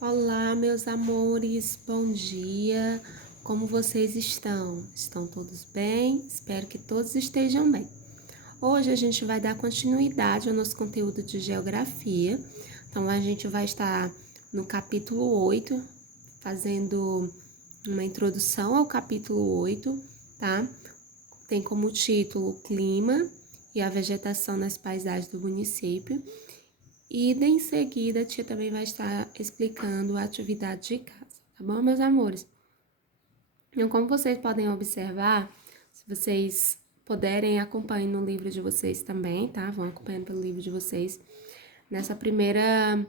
Olá, meus amores, bom dia. Como vocês estão? Estão todos bem? Espero que todos estejam bem. Hoje a gente vai dar continuidade ao nosso conteúdo de geografia. Então, a gente vai estar no capítulo 8, fazendo uma introdução ao capítulo 8, tá? Tem como título Clima e a vegetação nas paisagens do município. E em seguida, a tia também vai estar explicando a atividade de casa, tá bom, meus amores? Então, como vocês podem observar, se vocês puderem, acompanhem no livro de vocês também, tá? Vão acompanhando pelo livro de vocês. Nessa primeira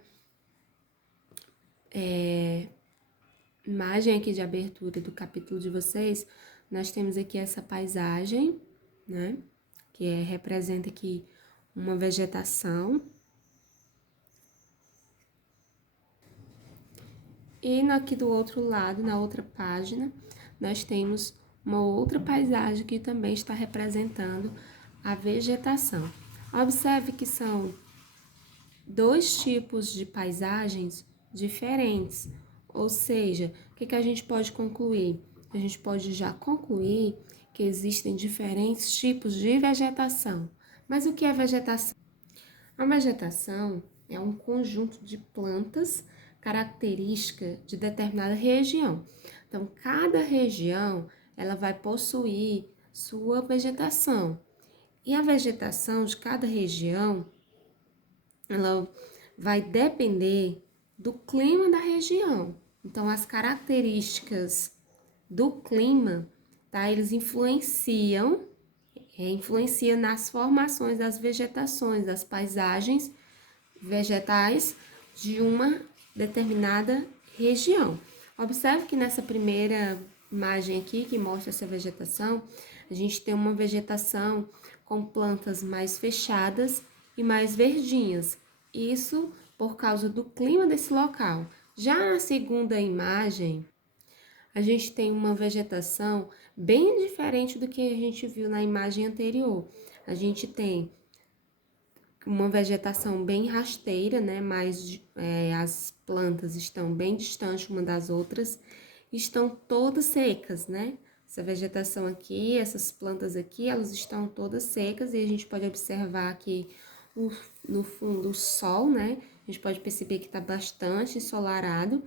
imagem aqui de abertura do capítulo de vocês, nós temos aqui essa paisagem, né? Que representa aqui uma vegetação. E aqui do outro lado, na outra página, nós temos uma outra paisagem que também está representando a vegetação. Observe que são dois tipos de paisagens diferentes, ou seja, o que a gente pode concluir? A gente pode já concluir que existem diferentes tipos de vegetação. Mas o que é vegetação? A vegetação é um conjunto de plantas característica de determinada região. Então, cada região ela vai possuir sua vegetação. E a vegetação de cada região ela vai depender do clima da região. Então, as características do clima, tá? Eles influenciam nas formações das vegetações, das paisagens vegetais de uma determinada região. Observe que nessa primeira imagem aqui, que mostra essa vegetação, a gente tem uma vegetação com plantas mais fechadas e mais verdinhas. Isso por causa do clima desse local. Já a segunda imagem, a gente tem uma vegetação bem diferente do que a gente viu na imagem anterior. A gente tem uma vegetação bem rasteira, né? Mas as plantas estão bem distantes uma das outras, estão todas secas, né? Essa vegetação aqui, essas plantas aqui, elas estão todas secas e a gente pode observar aqui no fundo o sol, né? A gente pode perceber que está bastante ensolarado.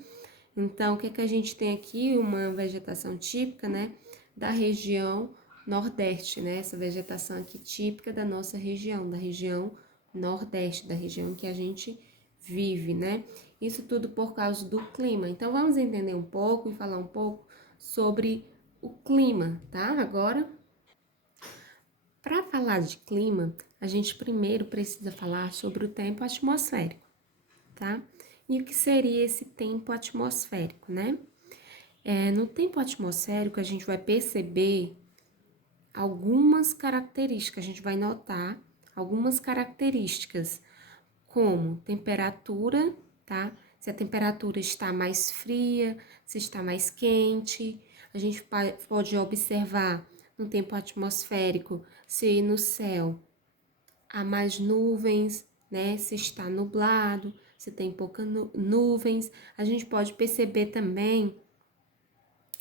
Então, o que a gente tem aqui? Uma vegetação típica, né? Da região Nordeste, né? Essa vegetação aqui típica da nossa região, da região Nordeste, da região que a gente vive, né? Isso tudo por causa do clima. Então, vamos entender um pouco e falar um pouco sobre o clima, tá? Agora, para falar de clima, a gente primeiro precisa falar sobre o tempo atmosférico, tá? E o que seria esse tempo atmosférico, né? No tempo atmosférico, a gente vai perceber algumas características, a gente vai notar algumas características, como temperatura, tá? Se a temperatura está mais fria, se está mais quente. A gente pode observar no tempo atmosférico se no céu há mais nuvens, né? Se está nublado, se tem poucas nuvens. A gente pode perceber também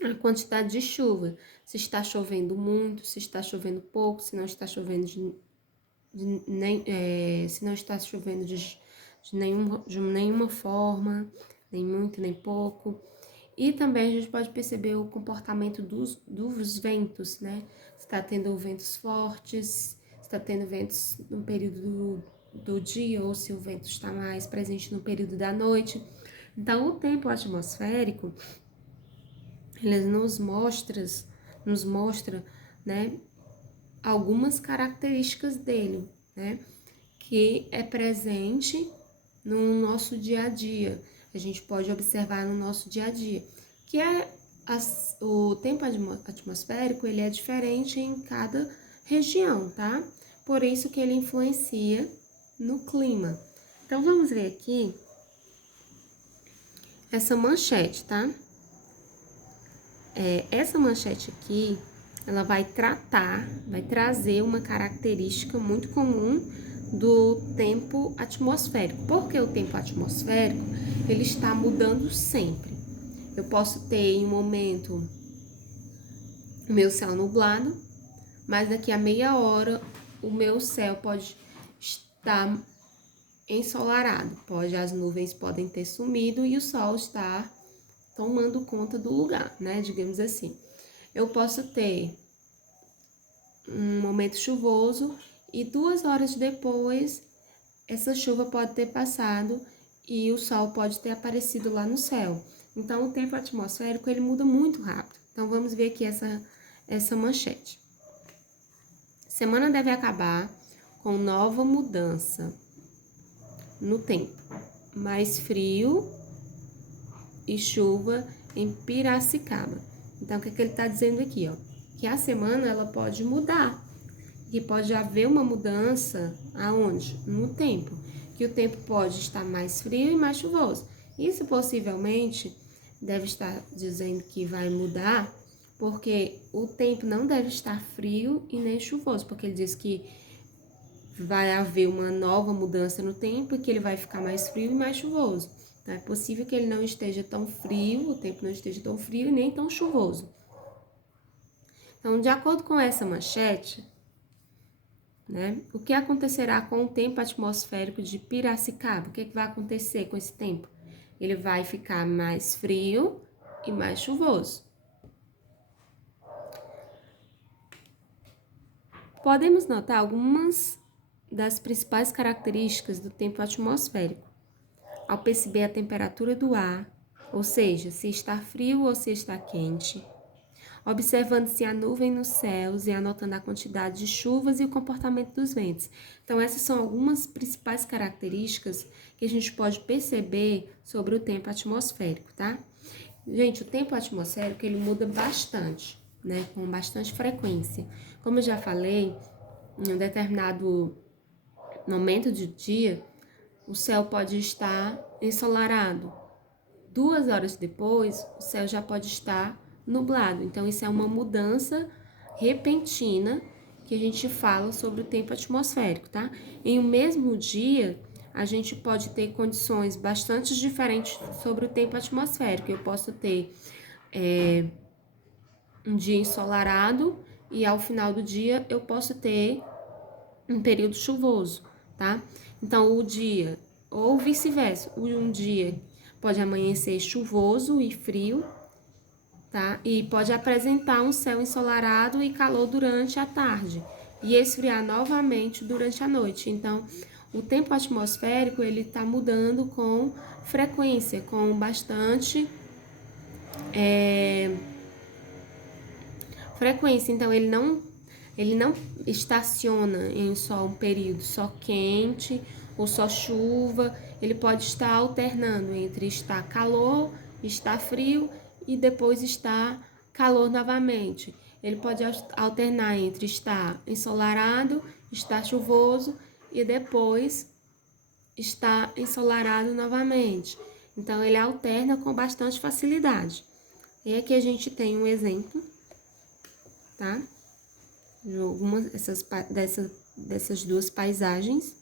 a quantidade de chuva, se está chovendo muito, se está chovendo pouco, se não está chovendo se não está chovendo de nenhuma forma, nem muito nem pouco. E também a gente pode perceber o comportamento dos ventos, né? Se está tendo ventos fortes, se está tendo ventos no período do dia ou se o vento está mais presente no período da noite. Então, o tempo atmosférico, ele nos mostra, né, algumas características dele, né, que é presente no nosso dia a dia. A gente pode observar no nosso dia a dia, que o tempo atmosférico, ele é diferente em cada região, tá? Por isso que ele influencia no clima. Então, vamos ver aqui essa manchete, tá? Essa manchete aqui, ela vai trazer uma característica muito comum do tempo atmosférico. Porque o tempo atmosférico, ele está mudando sempre. Eu posso ter em um momento o meu céu nublado, mas daqui a meia hora o meu céu pode estar ensolarado. As nuvens podem ter sumido e o sol estar tomando conta do lugar, né? Digamos assim. Eu posso ter um momento chuvoso e 2 horas depois essa chuva pode ter passado e o sol pode ter aparecido lá no céu. Então, o tempo atmosférico, ele muda muito rápido. Então, vamos ver aqui essa manchete. Semana deve acabar com nova mudança no tempo. Mais frio e chuva em Piracicaba. Então, o que ele está dizendo aqui, ó? Que a semana, ela pode mudar. Que pode haver uma mudança aonde? No tempo. Que o tempo pode estar mais frio e mais chuvoso. Isso possivelmente deve estar dizendo que vai mudar, porque o tempo não deve estar frio e nem chuvoso, porque ele diz que vai haver uma nova mudança no tempo e que ele vai ficar mais frio e mais chuvoso. Então, é possível que ele não esteja tão frio, o tempo não esteja tão frio e nem tão chuvoso. Então, de acordo com essa manchete, né, o que acontecerá com o tempo atmosférico de Piracicaba? O que vai acontecer com esse tempo? Ele vai ficar mais frio e mais chuvoso. Podemos notar algumas das principais características do tempo atmosférico. Ao perceber a temperatura do ar, ou seja, se está frio ou se está quente, observando se há nuvem nos céus e anotando a quantidade de chuvas e o comportamento dos ventos. Então, essas são algumas principais características que a gente pode perceber sobre o tempo atmosférico, tá? Gente, o tempo atmosférico, ele muda bastante, né? Com bastante frequência. Como eu já falei, em um determinado momento do dia, o céu pode estar ensolarado. 2 horas depois, o céu já pode estar nublado. Então, isso é uma mudança repentina que a gente fala sobre o tempo atmosférico, tá? Em um mesmo dia, a gente pode ter condições bastante diferentes sobre o tempo atmosférico. Eu posso ter um dia ensolarado e ao final do dia eu posso ter um período chuvoso, tá? Então, o dia, ou vice-versa, um dia pode amanhecer chuvoso e frio, tá? E pode apresentar um céu ensolarado e calor durante a tarde e esfriar novamente durante a noite. Então, o tempo atmosférico, ele tá mudando com frequência, com bastante frequência. Então, ele não estaciona em só um período só quente ou só chuva. Ele pode estar alternando entre estar calor, estar frio e depois estar calor novamente. Ele pode alternar entre estar ensolarado, estar chuvoso e depois estar ensolarado novamente. Então, ele alterna com bastante facilidade. E aqui a gente tem um exemplo, tá? De algumas dessas duas paisagens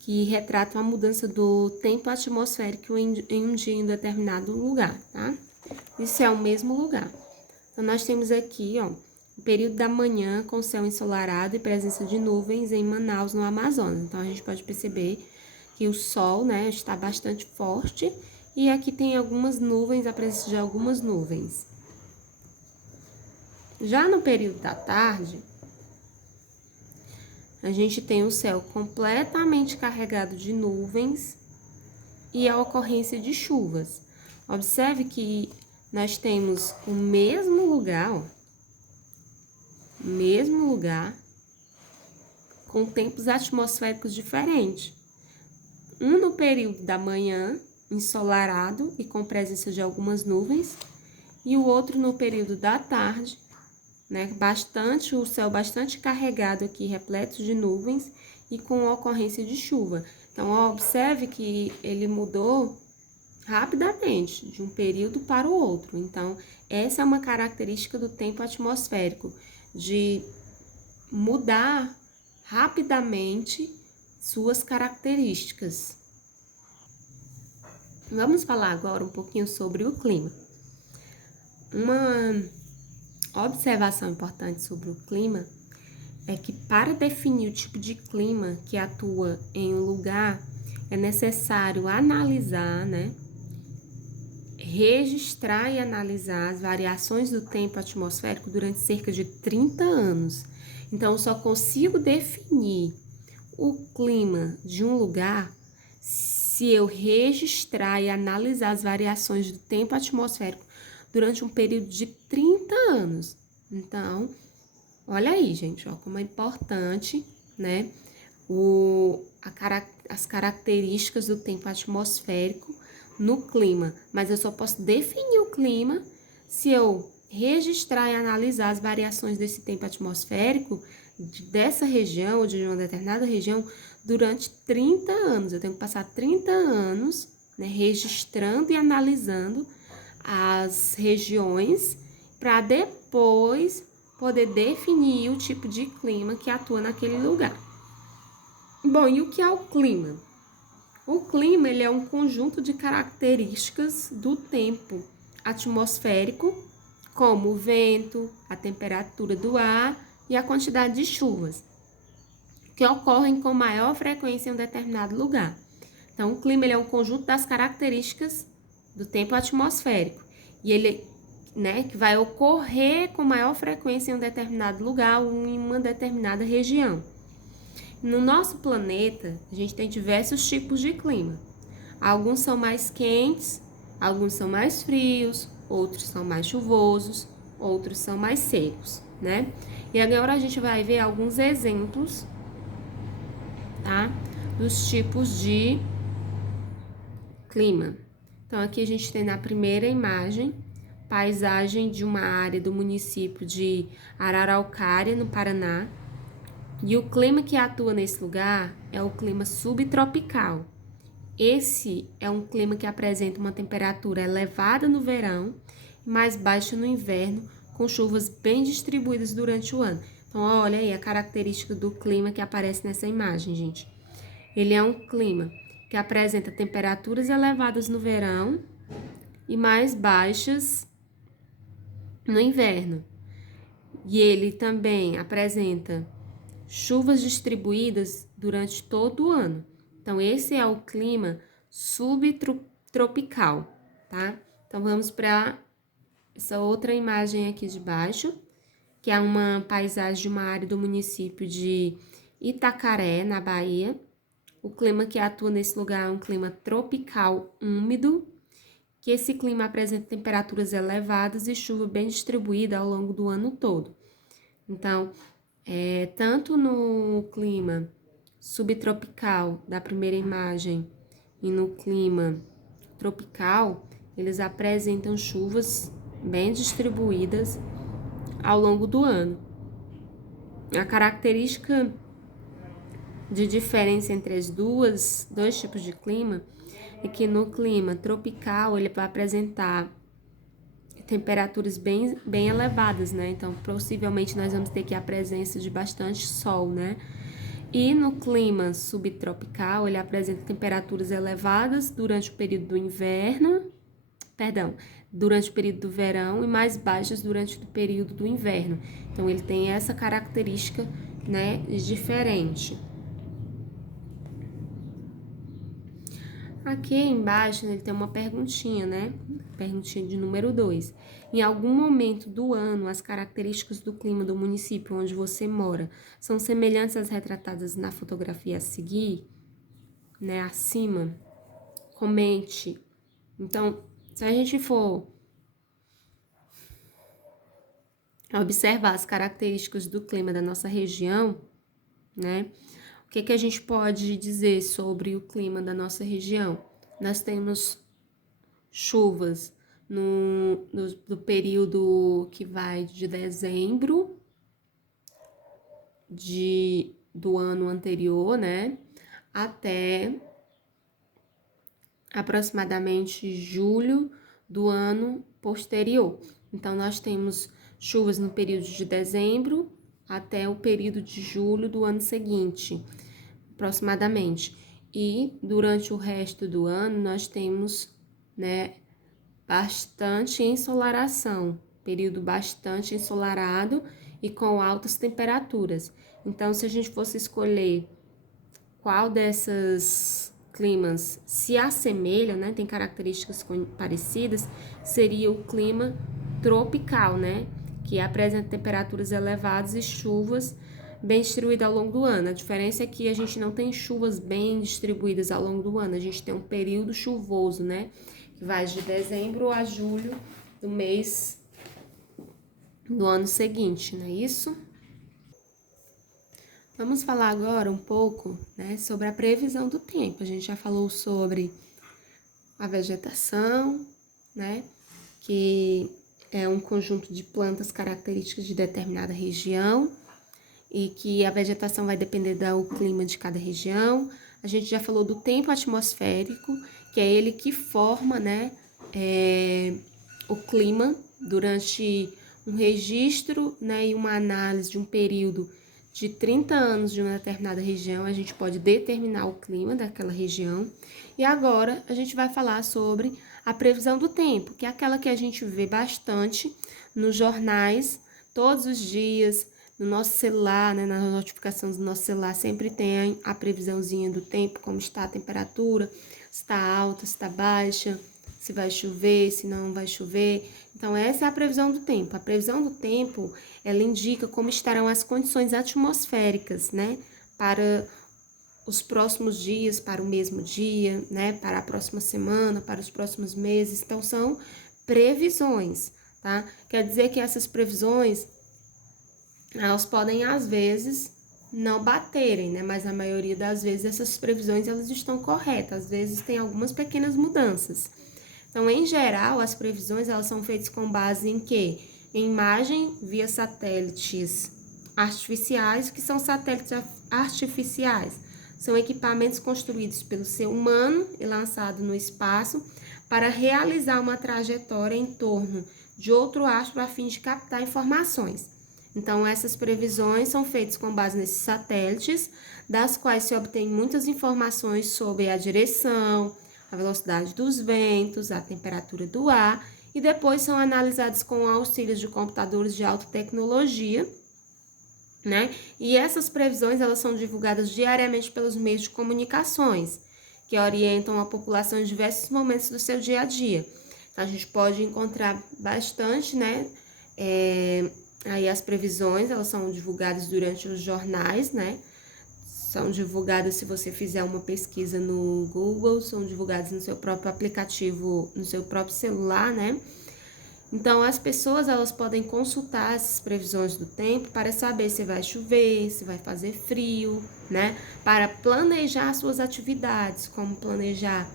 que retratam a mudança do tempo atmosférico em um dia em determinado lugar, tá? Isso é o mesmo lugar. Então, nós temos aqui, ó, o período da manhã com céu ensolarado e presença de nuvens em Manaus, no Amazonas. Então, a gente pode perceber que o sol, né, está bastante forte e aqui tem algumas nuvens, a presença de algumas nuvens. Já no período da tarde, a gente tem o céu completamente carregado de nuvens e a ocorrência de chuvas. Observe que nós temos o mesmo lugar, com tempos atmosféricos diferentes. Um no período da manhã, ensolarado e com presença de algumas nuvens, e o outro no período da tarde, né, o céu bastante carregado aqui, repleto de nuvens e com ocorrência de chuva. Então, observe que ele mudou rapidamente, de um período para o outro. Então, essa é uma característica do tempo atmosférico, de mudar rapidamente suas características. Vamos falar agora um pouquinho sobre o clima. Uma observação importante sobre o clima é que para definir o tipo de clima que atua em um lugar, é necessário analisar, né? Registrar e analisar as variações do tempo atmosférico durante cerca de 30 anos. Então, eu só consigo definir o clima de um lugar se eu registrar e analisar as variações do tempo atmosférico durante um período de 30 anos. Então, olha aí, gente, ó, como é importante, né, as características do tempo atmosférico no clima. Mas eu só posso definir o clima se eu registrar e analisar as variações desse tempo atmosférico dessa região ou de uma determinada região durante 30 anos. Eu tenho que passar 30 anos, né, registrando e analisando as regiões para depois poder definir o tipo de clima que atua naquele lugar. Bom, e o que é o clima? O clima, ele é um conjunto de características do tempo atmosférico, como o vento, a temperatura do ar e a quantidade de chuvas, que ocorrem com maior frequência em um determinado lugar. Então, o clima, ele é um conjunto das características do tempo atmosférico, e ele, né, que vai ocorrer com maior frequência em um determinado lugar ou em uma determinada região. No nosso planeta, a gente tem diversos tipos de clima. Alguns são mais quentes, alguns são mais frios, outros são mais chuvosos, outros são mais secos, né? E agora a gente vai ver alguns exemplos, tá? Dos tipos de clima. Então, aqui a gente tem na primeira imagem, paisagem de uma área do município de Araraucária, no Paraná. E o clima que atua nesse lugar é o clima subtropical. Esse é um clima que apresenta uma temperatura elevada no verão e mais baixa no inverno, com chuvas bem distribuídas durante o ano. Então, olha aí a característica do clima que aparece nessa imagem, gente. Ele é um clima que apresenta temperaturas elevadas no verão e mais baixas no inverno. E ele também apresenta chuvas distribuídas durante todo o ano. Então, esse é o clima subtropical, tá? Então, vamos para essa outra imagem aqui de baixo, que é uma paisagem de uma área do município de Itacaré, na Bahia. O clima que atua nesse lugar é um clima tropical úmido, que esse clima apresenta temperaturas elevadas e chuva bem distribuída ao longo do ano todo. Então, tanto no clima subtropical da primeira imagem e no clima tropical, eles apresentam chuvas bem distribuídas ao longo do ano. A característica de diferença entre os dois tipos de clima é que no clima tropical ele vai apresentar temperaturas bem elevadas, né? Então, possivelmente nós vamos ter aqui a presença de bastante sol, né? E no clima subtropical, ele apresenta temperaturas elevadas durante o período do durante o período do verão e mais baixas durante o período do inverno. Então, ele tem essa característica, né, diferente. Aqui embaixo ele tem uma perguntinha, né? Perguntinha de número 2. Em algum momento do ano, as características do clima do município onde você mora são semelhantes às retratadas na fotografia a seguir, né? Acima. Comente. Então, se a gente for observar as características do clima da nossa região, né? O que a gente pode dizer sobre o clima da nossa região? Nós temos chuvas no período que vai de dezembro do ano anterior, né? Até aproximadamente julho do ano posterior. Então, nós temos chuvas no período de dezembro até o período de julho do ano seguinte. aproximadamente. E durante o resto do ano nós temos, né, bastante ensolaração, período bastante ensolarado e com altas temperaturas. Então, se a gente fosse escolher qual dessas climas se assemelha, né, tem características parecidas, seria o clima tropical, né, que apresenta temperaturas elevadas e chuvas bem distribuídas ao longo do ano. A diferença é que a gente não tem chuvas bem distribuídas ao longo do ano, a gente tem um período chuvoso, né, que vai de dezembro a julho do mês do ano seguinte, não é isso? Vamos falar agora um pouco, né, sobre a previsão do tempo. A gente já falou sobre a vegetação, né, que é um conjunto de plantas características de determinada região e que a vegetação vai depender do clima de cada região. A gente já falou do tempo atmosférico, que é ele que forma, né, o clima durante um registro, né, e uma análise de um período de 30 anos de uma determinada região, a gente pode determinar o clima daquela região. E agora a gente vai falar sobre a previsão do tempo, que é aquela que a gente vê bastante nos jornais, todos os dias, no nosso celular, né, na notificação do nosso celular, sempre tem a previsãozinha do tempo, como está a temperatura, se está alta, se está baixa, se vai chover, se não vai chover. Então, essa é a previsão do tempo. A previsão do tempo, ela indica como estarão as condições atmosféricas, né, para os próximos dias, para o mesmo dia, né, para a próxima semana, para os próximos meses. Então, são previsões, tá? Quer dizer que essas previsões, elas podem, às vezes, não baterem, né, mas a maioria das vezes essas previsões, elas estão corretas. Às vezes, tem algumas pequenas mudanças. Então, em geral, as previsões elas são feitas com base em quê? Em imagem via satélites artificiais. O que são satélites artificiais? São equipamentos construídos pelo ser humano e lançados no espaço para realizar uma trajetória em torno de outro astro a fim de captar informações. Então, essas previsões são feitas com base nesses satélites, das quais se obtém muitas informações sobre a direção, a velocidade dos ventos, a temperatura do ar, e depois são analisadas com auxílio de computadores de alta tecnologia, né? E essas previsões, elas são divulgadas diariamente pelos meios de comunicações, que orientam a população em diversos momentos do seu dia a dia. Então, a gente pode encontrar bastante, né? Aí as previsões, elas são divulgadas durante os jornais, né? São divulgadas se você fizer uma pesquisa no Google, são divulgadas no seu próprio aplicativo, no seu próprio celular, né? Então, as pessoas, elas podem consultar essas previsões do tempo para saber se vai chover, se vai fazer frio, né? Para planejar suas atividades, como planejar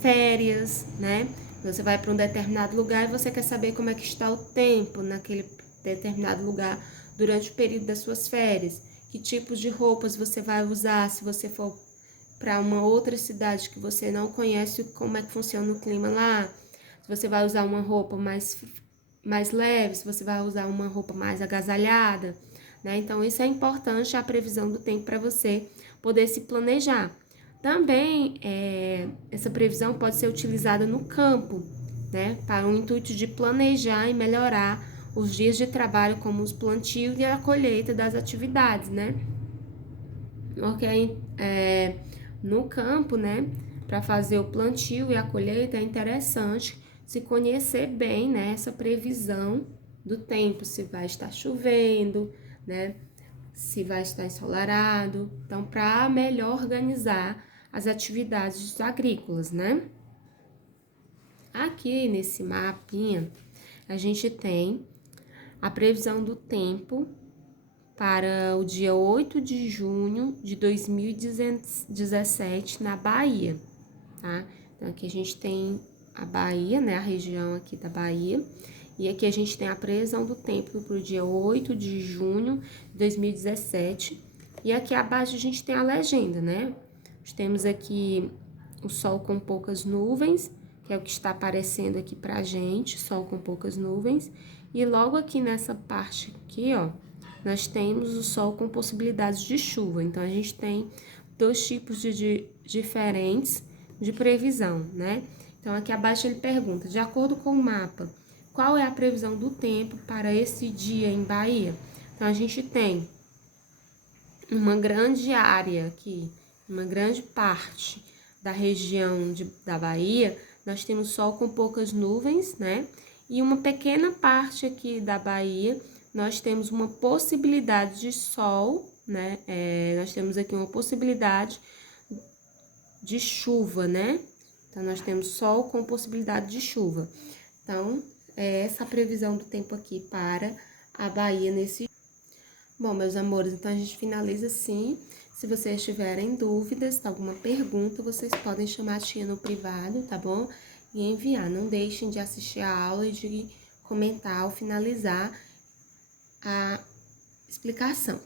férias, né? Você vai para um determinado lugar e você quer saber como é que está o tempo naquele determinado lugar durante o período das suas férias. Que tipos de roupas você vai usar se você for para uma outra cidade que você não conhece como é que funciona o clima lá. Se você vai usar uma roupa mais leve, se você vai usar uma roupa mais agasalhada, né? Então, isso é importante, a previsão do tempo para você poder se planejar. Também, essa previsão pode ser utilizada no campo, né? Para o intuito de planejar e melhorar os dias de trabalho, como os plantios e a colheita das atividades, né? Porque no campo, né, para fazer o plantio e a colheita é interessante se conhecer bem, né, essa previsão do tempo, se vai estar chovendo, né, se vai estar ensolarado. Então, para melhor organizar as atividades agrícolas, né? Aqui nesse mapinha, a gente tem a previsão do tempo para o dia 8 de junho de 2017 na Bahia, tá? Então, aqui a gente tem a Bahia, né? A região aqui da Bahia. E aqui a gente tem a previsão do tempo para o dia 8 de junho de 2017. E aqui abaixo a gente tem a legenda, né? Nós temos aqui o sol com poucas nuvens, que é o que está aparecendo aqui pra gente, sol com poucas nuvens. E logo aqui nessa parte aqui, ó, nós temos o sol com possibilidades de chuva. Então, a gente tem dois tipos diferentes de previsão, né? Então, aqui abaixo ele pergunta, de acordo com o mapa, qual é a previsão do tempo para esse dia em Bahia? Então, a gente tem uma grande área aqui, uma grande parte da região da Bahia, nós temos sol com poucas nuvens, né? E uma pequena parte aqui da Bahia, nós temos uma possibilidade de sol, né? Nós temos aqui uma possibilidade de chuva, né? Então, nós temos sol com possibilidade de chuva. Então, é essa a previsão do tempo aqui para a Bahia nesse... Bom, meus amores, então a gente finaliza assim. Se vocês tiverem dúvidas, alguma pergunta, vocês podem chamar a tia no privado, tá bom? E enviar. Não deixem de assistir a aula e de comentar ao finalizar a explicação.